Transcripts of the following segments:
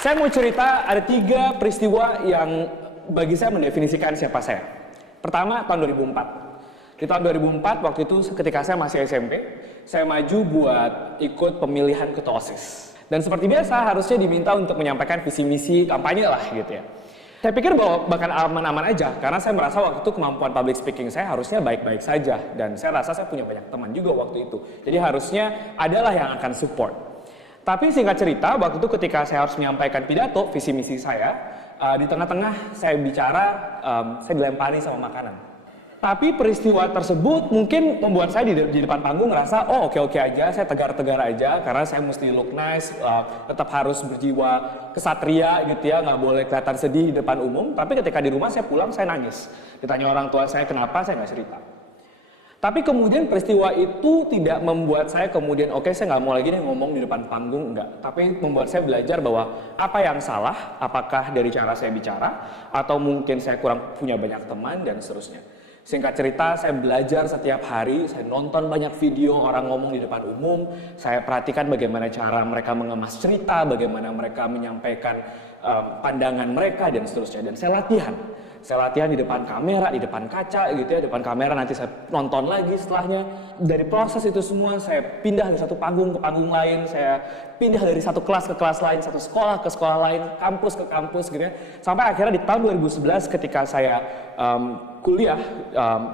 Saya mau cerita ada 3 peristiwa yang bagi saya mendefinisikan siapa saya. Pertama, tahun 2004. Di tahun 2004, waktu itu ketika saya masih SMP, saya maju buat ikut pemilihan ketua OSIS. Dan seperti biasa, harusnya diminta untuk menyampaikan visi misi kampanye lah gitu ya. Saya pikir bahwa bakal aman-aman aja, karena saya merasa waktu itu kemampuan public speaking saya harusnya baik-baik saja. Dan saya rasa saya punya banyak teman juga waktu itu. Jadi harusnya adalah yang akan support. Tapi singkat cerita, waktu itu ketika saya harus menyampaikan pidato, visi misi saya, di tengah-tengah saya bicara, saya dilempari sama makanan. Tapi peristiwa tersebut mungkin membuat saya di depan panggung ngerasa, oh oke-oke aja, saya tegar-tegar aja, karena saya mesti look nice, tetap harus berjiwa kesatria gitu ya, nggak boleh kelihatan sedih di depan umum. Tapi ketika di rumah saya pulang, saya nangis. Ditanya orang tua saya kenapa, saya nggak cerita. Tapi kemudian peristiwa itu tidak membuat saya kemudian, oke, saya nggak mau lagi nih ngomong di depan panggung, enggak. Tapi membuat saya belajar bahwa apa yang salah, apakah dari cara saya bicara, atau mungkin saya kurang punya banyak teman, dan seterusnya. Singkat cerita, saya belajar setiap hari, saya nonton banyak video orang ngomong di depan umum, saya perhatikan bagaimana cara mereka mengemas cerita, bagaimana mereka menyampaikan pandangan mereka, dan seterusnya. Dan saya latihan. Saya latihan di depan kamera, di depan kaca gitu ya, depan kamera nanti saya nonton lagi setelahnya. Dari proses itu semua saya pindah dari satu panggung ke panggung lain, saya pindah dari satu kelas ke kelas lain, satu sekolah ke sekolah lain, kampus ke kampus gitu ya. Sampai akhirnya di tahun 2011 ketika saya kuliah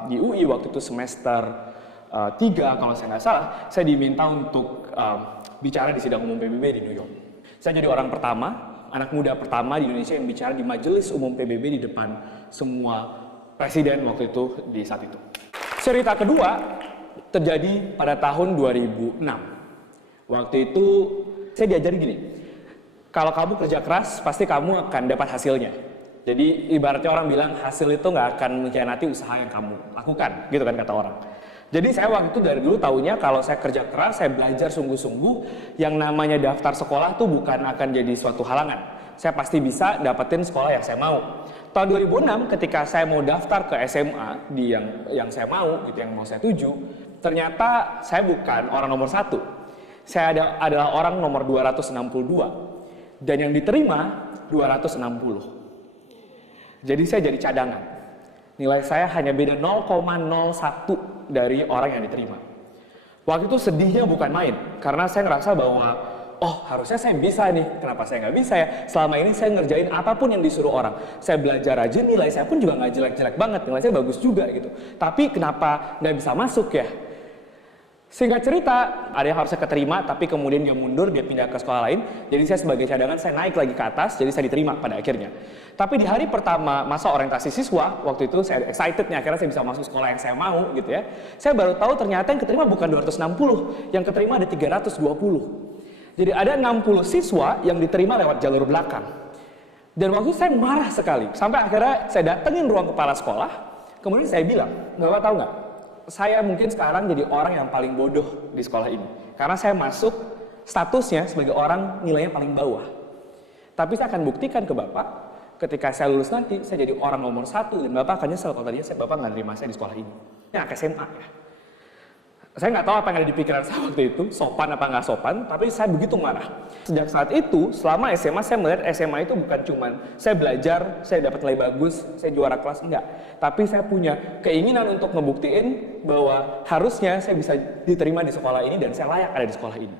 di UI waktu itu semester 3 kalau saya nggak salah, saya diminta untuk bicara di sidang umum PBB di New York. Saya jadi orang pertama, anak muda pertama di Indonesia yang bicara di majelis umum PBB di depan semua presiden waktu itu di saat itu. Cerita kedua terjadi pada tahun 2006. Waktu itu saya diajari gini, kalau kamu kerja keras pasti kamu akan dapat hasilnya. Jadi ibaratnya orang bilang hasil itu nggak akan mengkhianati usaha yang kamu lakukan, gitu kan kata orang. Jadi saya waktu itu dari dulu taunya kalau saya kerja keras, saya belajar sungguh-sungguh, yang namanya daftar sekolah tuh bukan akan jadi suatu halangan. Saya pasti bisa dapetin sekolah yang saya mau. Tahun 2006 ketika saya mau daftar ke SMA di yang saya mau, gitu, yang mau saya tuju, ternyata saya bukan orang nomor 1. Saya adalah orang nomor 262. Dan yang diterima 260. Jadi saya jadi cadangan. Nilai saya hanya beda 0,01 dari orang yang diterima. Waktu itu sedihnya bukan main, karena saya ngerasa bahwa, oh harusnya saya bisa nih, kenapa saya nggak bisa ya? Selama ini saya ngerjain apapun yang disuruh orang. Saya belajar rajin, nilai saya pun juga nggak jelek-jelek banget, nilai saya bagus juga gitu. Tapi kenapa nggak bisa masuk ya? Singkat cerita, ada yang harusnya keterima, tapi kemudian dia mundur, dia pindah ke sekolah lain. Jadi saya sebagai cadangan, saya naik lagi ke atas, jadi saya diterima pada akhirnya. Tapi di hari pertama masa orientasi siswa, waktu itu saya excited nih, akhirnya saya bisa masuk sekolah yang saya mau gitu ya. Saya baru tahu ternyata yang keterima bukan 260, yang keterima ada 320. Jadi ada 60 siswa yang diterima lewat jalur belakang. Dan waktu itu saya marah sekali, sampai akhirnya saya datengin ruang kepala sekolah, kemudian saya bilang, Bapak tahu nggak? Saya mungkin sekarang jadi orang yang paling bodoh di sekolah ini. Karena saya masuk statusnya sebagai orang nilainya paling bawah. Tapi saya akan buktikan ke Bapak, ketika saya lulus nanti, saya jadi orang nomor 1. Dan Bapak akan nyesel kalau tadinya Bapak nggak nerima saya di sekolah ini. Ini anak SMA ya. Saya nggak tahu apa yang ada di pikiran saya waktu itu, sopan apa nggak sopan, tapi saya begitu marah. Sejak saat itu, selama SMA, saya melihat SMA itu bukan cuman saya belajar, saya dapat nilai bagus, saya juara kelas, enggak. Tapi saya punya keinginan untuk ngebuktiin bahwa harusnya saya bisa diterima di sekolah ini dan saya layak ada di sekolah ini.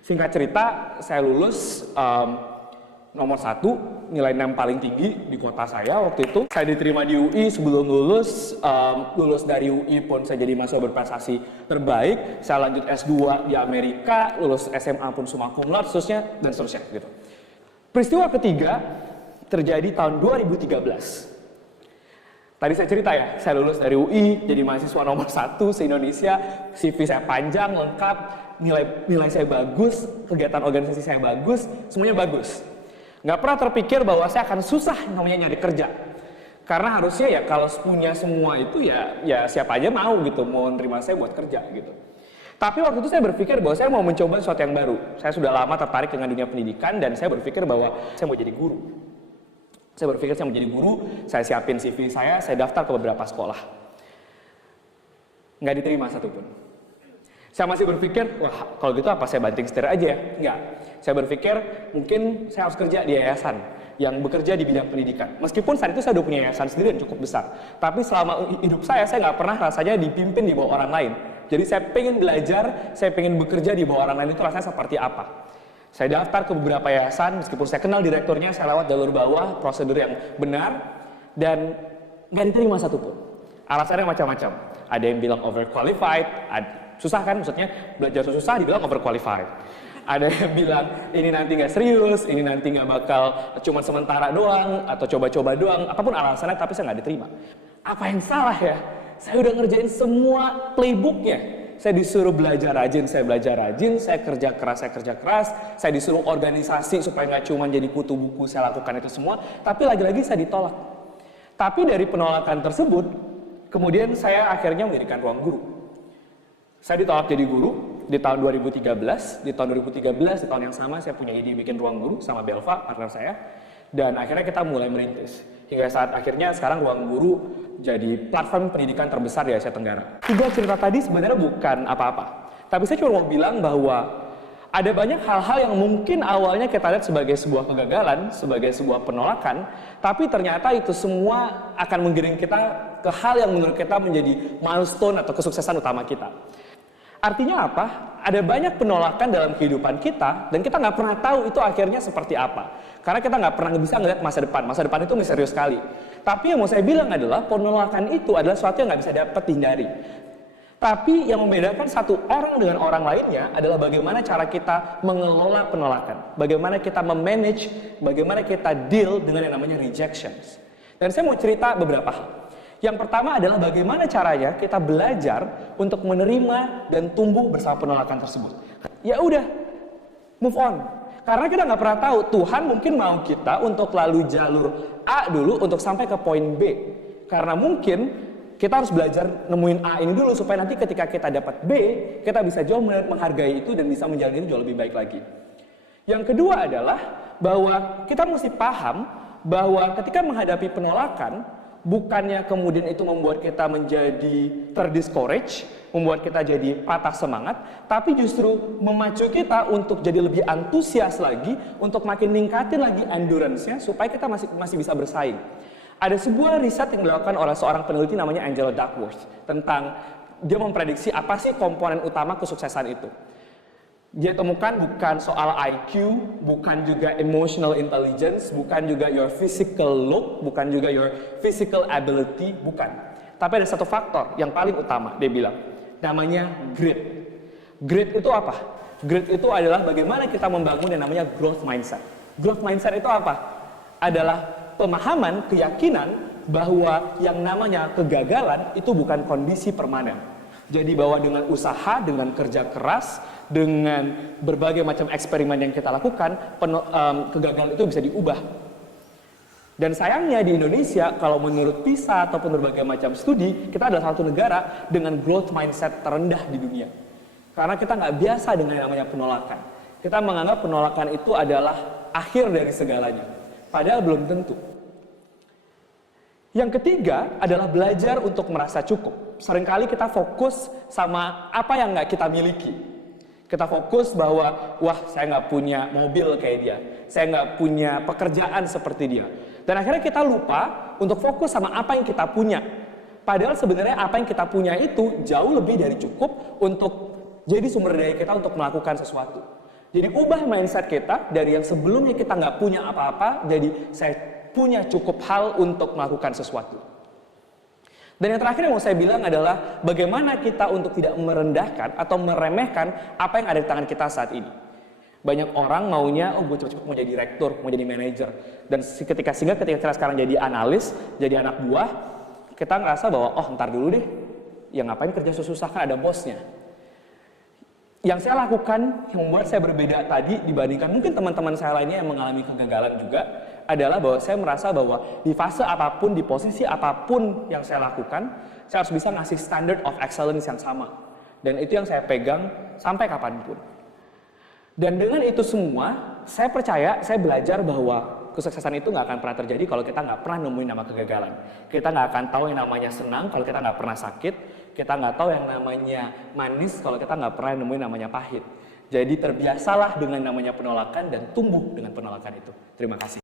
Singkat cerita, saya lulus nomor 1, nilai 6 paling tinggi di kota saya waktu itu. Saya diterima di UI sebelum lulus, lulus dari UI pun saya jadi mahasiswa berprestasi terbaik. Saya lanjut S2 di Amerika, lulus SMA pun summa cum laude, dan seterusnya gitu. Peristiwa ketiga terjadi tahun 2013. Tadi saya cerita ya, saya lulus dari UI, jadi mahasiswa nomor 1 se-Indonesia, CV saya panjang, lengkap, nilai saya bagus, kegiatan organisasi saya bagus, semuanya bagus. Nggak pernah terpikir bahwa saya akan susah namanya nyari kerja. Karena harusnya ya kalau punya semua itu ya siapa aja mau gitu, mau nerima saya buat kerja gitu. Tapi waktu itu saya berpikir bahwa saya mau mencoba sesuatu yang baru. Saya sudah lama tertarik dengan dunia pendidikan dan saya berpikir bahwa saya mau jadi guru. Saya berpikir saya mau jadi guru, saya siapin CV saya daftar ke beberapa sekolah. Nggak diterima satupun. Saya masih berpikir, wah kalau gitu apa saya banting setir aja ya? Enggak. Saya berpikir mungkin saya harus kerja di yayasan yang bekerja di bidang pendidikan. Meskipun saat itu saya udah punya yayasan sendiri yang cukup besar. Tapi selama hidup saya nggak pernah rasanya dipimpin di bawah orang lain. Jadi saya pengen belajar, saya pengen bekerja di bawah orang lain itu rasanya seperti apa. Saya daftar ke beberapa yayasan, meskipun saya kenal direkturnya, saya lewat jalur bawah, prosedur yang benar, dan nggak diterima satupun. Alasannya macam-macam. Ada yang bilang overqualified, susah kan, maksudnya belajar susah dibilang overqualified. Ada yang bilang ini nanti nggak serius, ini nanti nggak bakal cuma sementara doang atau coba-coba doang, apapun alasannya, tapi saya nggak diterima. Apa yang salah ya? Saya udah ngerjain semua playbooknya. Saya disuruh belajar rajin, saya belajar rajin, saya kerja keras, saya disuruh organisasi supaya nggak cuma jadi kutu buku, saya lakukan itu semua, tapi lagi-lagi saya ditolak. Tapi dari penolakan tersebut, kemudian saya akhirnya mendirikan Ruang Guru. Saya ditolak jadi guru di tahun 2013. Di tahun 2013, di tahun yang sama, saya punya ide bikin Ruang Guru sama Belva, partner saya. Dan akhirnya kita mulai merintis. Hingga saat akhirnya sekarang Ruang Guru jadi platform pendidikan terbesar di Asia Tenggara. 3 cerita tadi sebenarnya bukan apa-apa. Tapi saya cuma mau bilang bahwa ada banyak hal-hal yang mungkin awalnya kita lihat sebagai sebuah kegagalan, sebagai sebuah penolakan, tapi ternyata itu semua akan menggiring kita ke hal yang menurut kita menjadi milestone atau kesuksesan utama kita. Artinya apa? Ada banyak penolakan dalam kehidupan kita, dan kita nggak pernah tahu itu akhirnya seperti apa. Karena kita nggak pernah bisa ngeliat masa depan. Masa depan itu misterius sekali. Tapi yang mau saya bilang adalah penolakan itu adalah sesuatu yang nggak bisa dapat dihindari. Tapi yang membedakan satu orang dengan orang lainnya adalah bagaimana cara kita mengelola penolakan. Bagaimana kita memanage, bagaimana kita deal dengan yang namanya rejections. Dan saya mau cerita beberapa hal. Yang pertama adalah bagaimana caranya kita belajar untuk menerima dan tumbuh bersama penolakan tersebut. Ya udah, move on. Karena kita nggak pernah tahu, Tuhan mungkin mau kita untuk lalu jalur A dulu untuk sampai ke poin B. Karena mungkin kita harus belajar nemuin A ini dulu supaya nanti ketika kita dapat B, kita bisa jauh menghargai itu dan bisa menjalani itu jauh lebih baik lagi. Yang kedua adalah bahwa kita mesti paham bahwa ketika menghadapi penolakan, bukannya kemudian itu membuat kita menjadi terdiscourage, membuat kita jadi patah semangat, tapi justru memacu kita untuk jadi lebih antusias lagi, untuk makin ningkatin lagi endurance-nya supaya kita masih bisa bersaing. Ada sebuah riset yang dilakukan oleh seorang peneliti namanya Angela Duckworth tentang dia memprediksi apa sih komponen utama kesuksesan itu. Dia temukan bukan soal IQ, bukan juga emotional intelligence, bukan juga your physical look, bukan juga your physical ability, bukan. Tapi ada satu faktor yang paling utama, dia bilang, namanya grit. Grit itu apa? Grit itu adalah bagaimana kita membangun yang namanya growth mindset. Growth mindset itu apa? Adalah pemahaman, keyakinan bahwa yang namanya kegagalan itu bukan kondisi permanen. Jadi bahwa dengan usaha, dengan kerja keras, dengan berbagai macam eksperimen yang kita lakukan, kegagalan itu bisa diubah. Dan sayangnya di Indonesia, kalau menurut PISA ataupun berbagai macam studi, kita adalah satu negara dengan growth mindset terendah di dunia. Karena kita nggak biasa dengan yang namanya penolakan. Kita menganggap penolakan itu adalah akhir dari segalanya. Padahal belum tentu. Yang ketiga adalah belajar untuk merasa cukup. Seringkali kita fokus sama apa yang nggak kita miliki. Kita fokus bahwa, wah saya nggak punya mobil kayak dia. Saya nggak punya pekerjaan seperti dia. Dan akhirnya kita lupa untuk fokus sama apa yang kita punya. Padahal sebenarnya apa yang kita punya itu jauh lebih dari cukup untuk jadi sumber daya kita untuk melakukan sesuatu. Jadi ubah mindset kita dari yang sebelumnya kita nggak punya apa-apa, jadi saya punya cukup hal untuk melakukan sesuatu. Dan yang terakhir yang mau saya bilang adalah bagaimana kita untuk tidak merendahkan atau meremehkan apa yang ada di tangan kita saat ini. Banyak orang maunya, oh gue cepet-cepet mau jadi direktur, mau jadi manajer. Dan ketika kita sekarang jadi analis, jadi anak buah, kita ngerasa bahwa, oh ntar dulu deh, ya ngapain kerja susah-susah kan ada bosnya. Yang saya lakukan, yang membuat saya berbeda tadi dibandingkan mungkin teman-teman saya lainnya yang mengalami kegagalan juga, adalah bahwa saya merasa bahwa di fase apapun, di posisi apapun yang saya lakukan, saya harus bisa ngasih standard of excellence yang sama. Dan itu yang saya pegang sampai kapanpun. Dan dengan itu semua, saya percaya, saya belajar bahwa kesuksesan itu nggak akan pernah terjadi kalau kita nggak pernah nemuin nama kegagalan. Kita nggak akan tahu yang namanya senang kalau kita nggak pernah sakit. Kita nggak tahu yang namanya manis kalau kita nggak pernah nemuin namanya pahit. Jadi terbiasalah dengan namanya penolakan dan tumbuh dengan penolakan itu. Terima kasih.